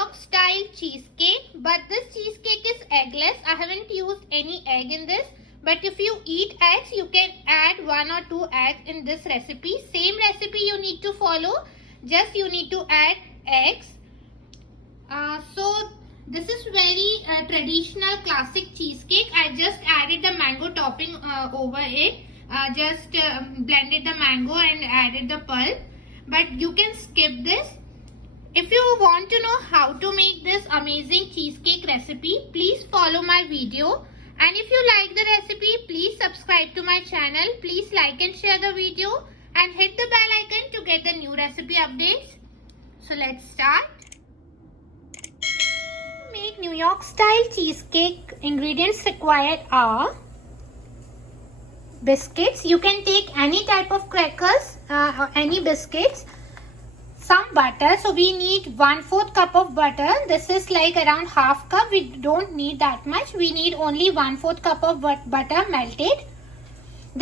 York style cheesecake, but this cheesecake is eggless. I haven't used any egg in this, but if you eat eggs, you can add 1 or 2 eggs in this recipe. Same recipe you need to follow, just you need to add eggs. So this is very traditional classic cheesecake. I just added the mango topping over it. Just blended the mango and added the pulp. But you can skip this. If you want to know how to make this amazing cheesecake recipe, please follow my video. And if you like the recipe, please subscribe to my channel. Please like and share the video and hit the bell icon to get the new recipe updates. So let's start. Make New York style cheesecake, ingredients required are biscuits. You can take any type of crackers or any biscuits. Some butter. So we need 1/4 cup of butter. This is like around half cup. We don't need that much. We need only 1/4 cup of butter melted.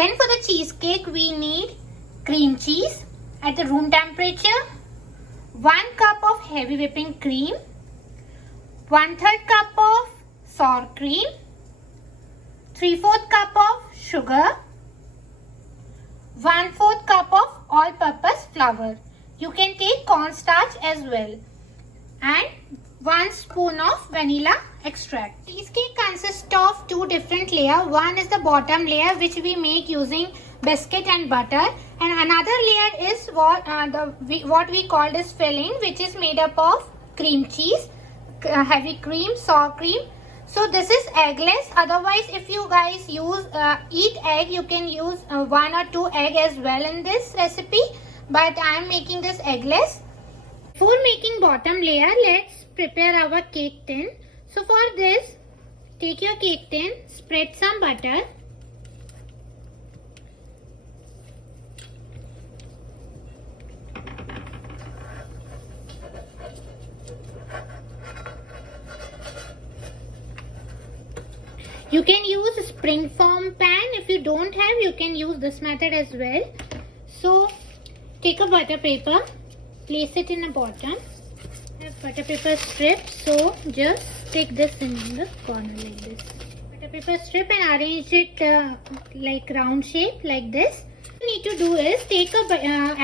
Then for the cheesecake we need cream cheese at the room temperature, 1 cup of heavy whipping cream, 1/3 cup of sour cream, 3/4 cup of sugar, 1/4 cup of all-purpose flour. You can take cornstarch as well, and 1 spoon of vanilla extract. Cheesecake consists of 2 different layers. One is the bottom layer, which we make using biscuit and butter, and another layer is what we call as filling, which is made up of cream cheese, heavy cream, sour cream. So this is eggless. Otherwise, if you guys eat egg, you can use 1 or 2 egg as well in this recipe. But I am making this eggless. Before making bottom layer, let's prepare our cake tin. So for this, take your cake tin, spread some butter. You can use a springform pan. If you don't have, you can use this method as well. So take a butter paper, place it in the bottom. Butter paper strip. So just take this in the corner like this. Butter paper strip and arrange it like round shape like this. What you need to do is take a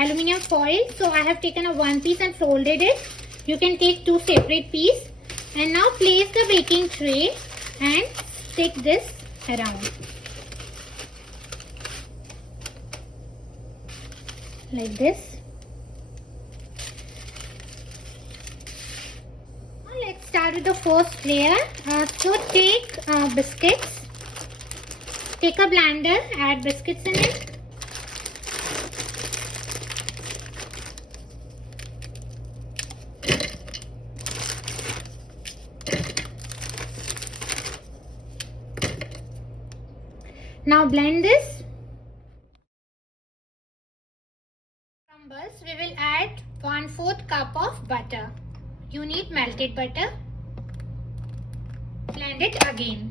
aluminium foil. So I have taken a 1 piece and folded it. You can take 2 separate pieces. And now place the baking tray and stick this around like this. Now let's start with the first layer. So take biscuits, take a blender, add biscuits in it. Now blend this. Crumbles, we will add 1/4 cup of butter. You need melted butter. Blend it again.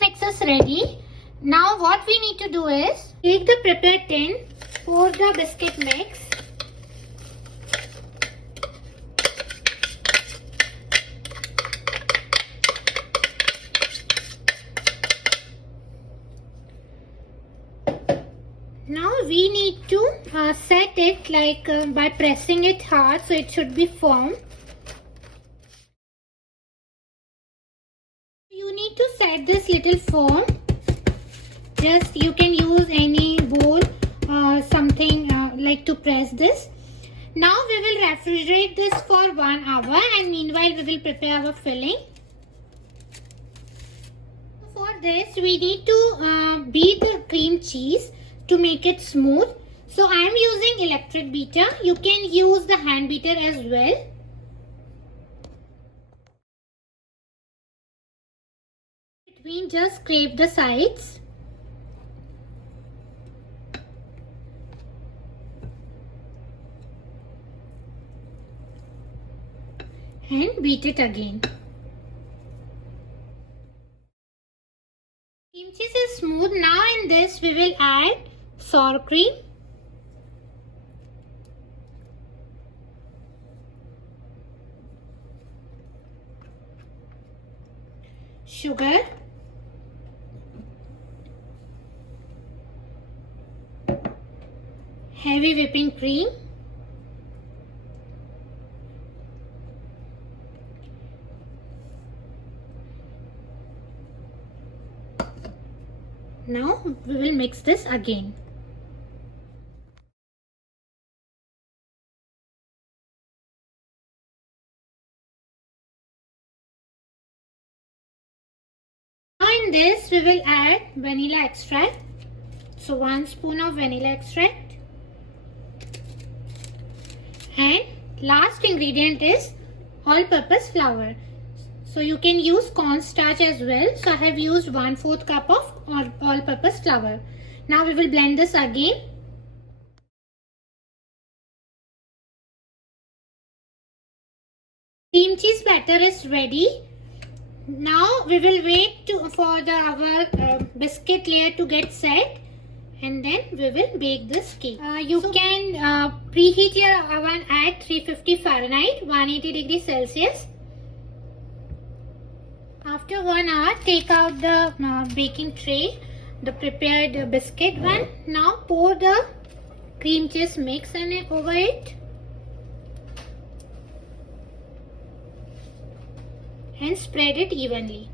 Mix is ready. Now what we need to do is take the prepared tin, pour the biscuit mix. Now we need to set it like by pressing it hard, so it should be firm. You need to set this little firm. Just you can use any bowl or something like to press this. Now we will refrigerate this for 1 hour, and meanwhile we will prepare our filling. For this we need to beat the cream cheese to make it smooth. So I am using electric beater. You can use the hand beater as well. Between, just scrape the sides. And beat it again. Cream cheese is smooth. Now in this we will add sour cream. sugar, heavy whipping cream, now we will mix this again. Now in this we will add vanilla extract. So 1 spoon of vanilla extract. And last ingredient is all-purpose flour. So you can use cornstarch as well. So I have used 1/4 cup of all-purpose flour. Now we will blend this again. Cream cheese batter is ready. Now we will wait for our biscuit layer to get set, and then we will bake this cake. You can preheat your oven at 350 Fahrenheit, 180 degrees Celsius. After 1 hour, take out the baking tray, the prepared biscuit one. Now pour the cream cheese mix over it and spread it evenly.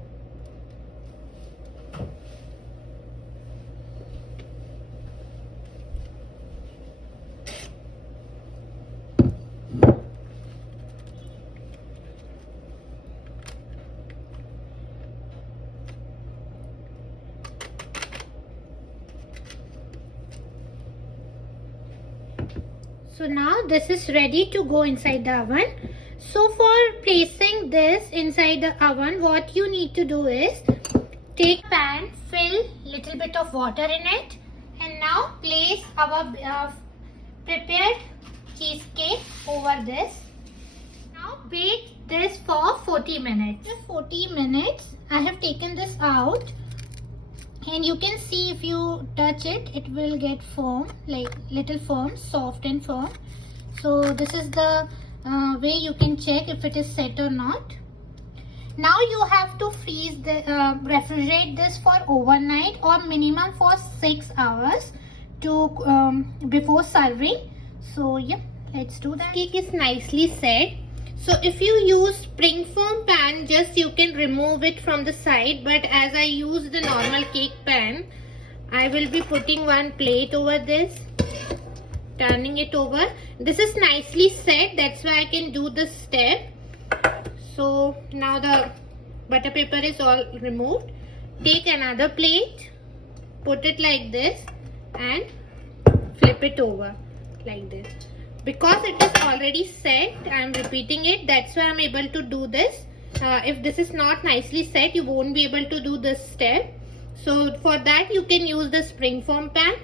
So now this is ready to go inside the oven. So for placing this inside the oven, what you need to do is take pan, fill little bit of water in it, and now place our prepared cheesecake over this. Now bake this for 40 minutes. After 40 minutes, I have taken this out. And you can see if you touch it, it will get firm, like little firm, soft and firm. So this is the way you can check if it is set or not. Now you have to refrigerate this for overnight or minimum for 6 hours to before serving. So yeah, let's do that. Cake is nicely set. So if you use spring foam pan, just you can remove it from the side, but as I use the normal cake pan, I will be putting one plate over this, turning it over. This is nicely set, that's why I can do this step. So now the butter paper is all removed. Take another plate, put it like this and flip it over like this. Because it is already set, I am repeating it, that's why I am able to do this. If this is not nicely set, you won't be able to do this step. So for that you can use the spring foam pan.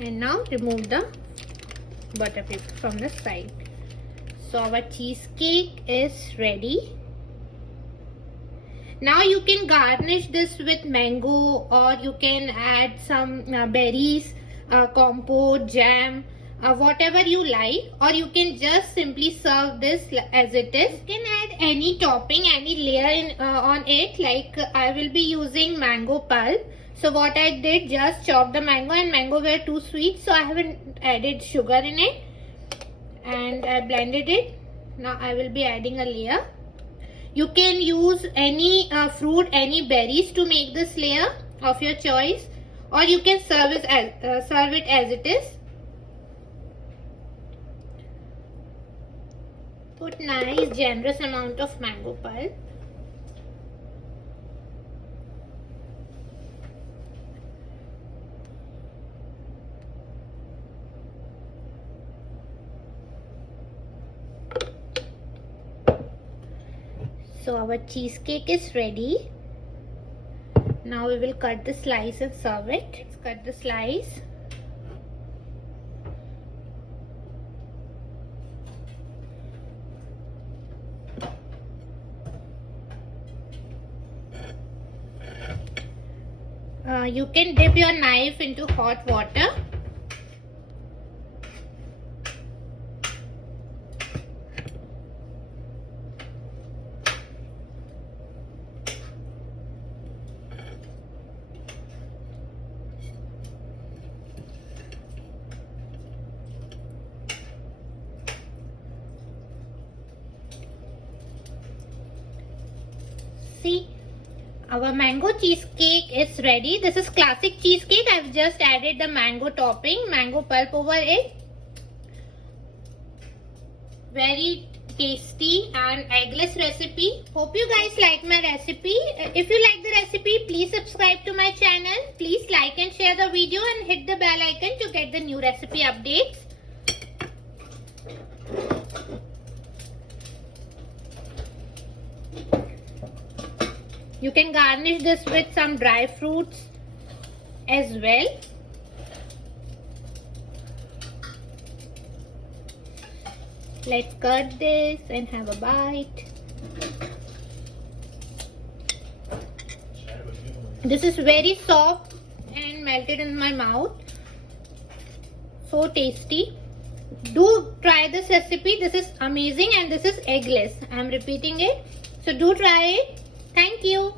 And now remove the butter paper from the side. So our cheesecake is ready. Now you can garnish this with mango, or you can add some berries, compote, jam, whatever you like, or you can just simply serve this as it is. You can add any topping, any layer on it, like I will be using mango pulp. So what I did, just chop the mango, and mango were too sweet, so I haven't added sugar in it, and I blended it. Now I will be adding a layer. You can use any fruit, any berries to make this layer of your choice, or you can serve it as it is. Put nice generous amount of mango pulp. So our cheesecake is ready. Now we will cut the slice and serve it. Let's cut the slice. You can dip your knife into hot water. see, our mango cheesecake is ready. This is classic cheesecake. I've just added the mango topping, mango pulp over it. Very tasty and eggless recipe. Hope you guys like my recipe. If you like the recipe, please subscribe to my channel. Please like and share the video and hit the bell icon to get the new recipe updates. You can garnish this with some dry fruits as well. Let's cut this and have a bite. This is very soft and melted in my mouth. So tasty. Do try this recipe. This is amazing and this is eggless. I am repeating it. So do try it. Thank you.